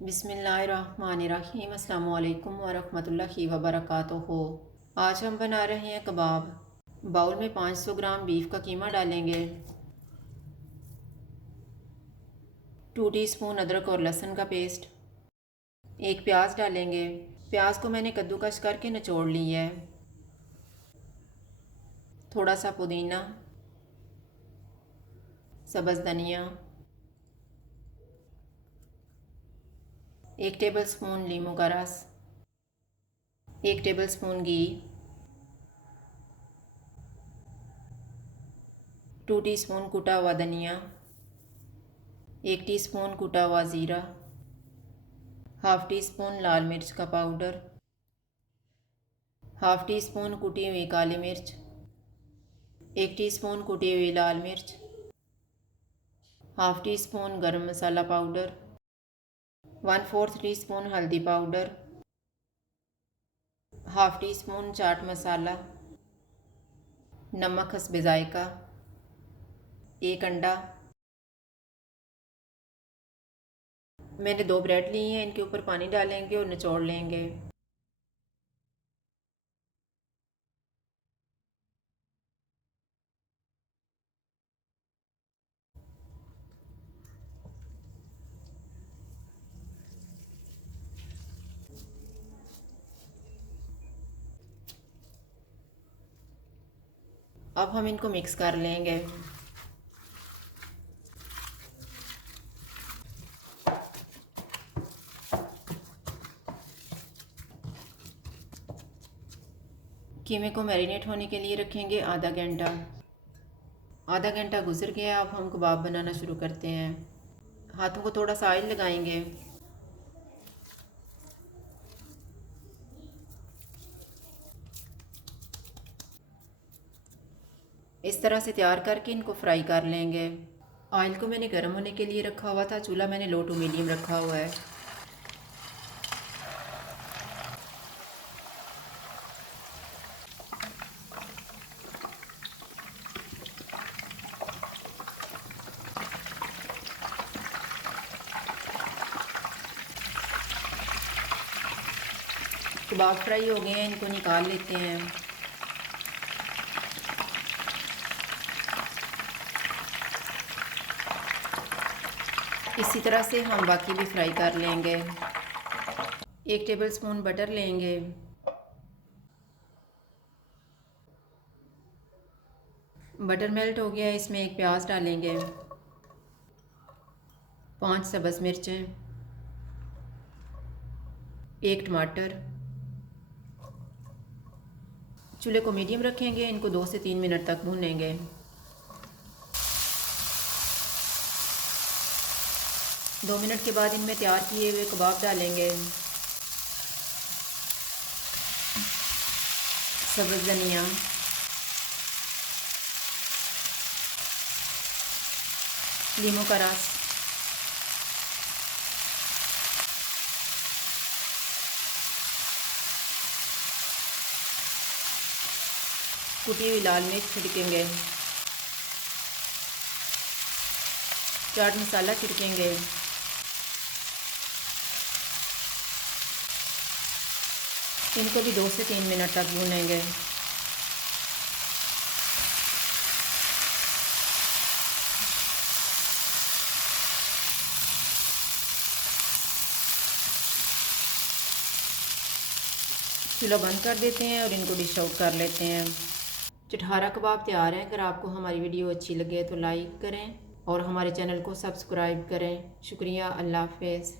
बिस्मिल्लाहिर्रहमानिर्रहीम। अस्सलामु अलैकुम वरहमतुल्लाहि वबरकातुहू। आज हम बना रहे हैं कबाब। बाउल में 500 ग्राम बीफ का कीमा डालेंगे। 2 टीस्पून अदरक और लहसुन का पेस्ट। एक प्याज डालेंगे। प्याज को मैंने कद्दूकस करके निचोड़ लिया है। थोड़ा सा पुदीना, सब्ज़ धनिया, 1 टेबलस्पून नींबू का रस, 1 टेबलस्पून घी, 2 टीस्पून कुटा हुआ धनिया, 1 टीस्पून कुटा हुआ ज़ीरा, हाफ़ टी स्पून लाल मिर्च का पाउडर, हाफ़ टी स्पून कुटी हुई काली मिर्च, 1 टीस्पून कुटी हुई लाल मिर्च, हाफ़ टी स्पून गरम मसाला पाउडर, 1/4 टीस्पून हल्दी powder, half tea spoon chaat masala, नमक हस्बे ज़ायका, 1 अंडा। मैंने 2 ब्रेड ली हैं, इनके ऊपर पानी डालेंगे और निचोड़ लेंगे। अब हम इनको मिक्स कर लेंगे। कीमे को मैरिनेट होने के लिए रखेंगे आधा घंटा। आधा घंटा गुजर गया। अब हम कबाब बनाना शुरू करते हैं। हाथों को थोड़ा सा ऑयल लगाएंगे। इस तरह से तैयार करके इनको फ्राई कर लेंगे। ऑयल को मैंने गर्म होने के लिए रखा हुआ था। चूल्हा मैंने लो टू मीडियम रखा हुआ है। कबाब फ्राई हो गए हैं, इनको निकाल लेते हैं। इसी तरह से हम बाकी भी फ्राई कर लेंगे। 1 टेबलस्पून बटर लेंगे। बटर मेल्ट हो गया है, इसमें एक प्याज डालेंगे, 5 सब्ज़ मिर्चें, 1 टमाटर। चूल्हे को मीडियम रखेंगे। इनको 2 से 3 मिनट तक भूनेंगे। दो मिनट के बाद इनमें तैयार किए हुए कबाब डालेंगे। सब्ज़ धनिया, नींबू का रस, कुटी हुई लाल मिर्च छिड़केंगे, चाट मसाला छिड़केंगे। इनको भी 2 से 3 मिनट तक भूनेंगे। चूल्हा बंद कर देते हैं और इनको डिश आउट कर लेते हैं। चटहारा कबाब तैयार है। अगर आपको हमारी वीडियो अच्छी लगे तो लाइक करें और हमारे चैनल को सब्सक्राइब करें। शुक्रिया। अल्लाह हाफ़िज़।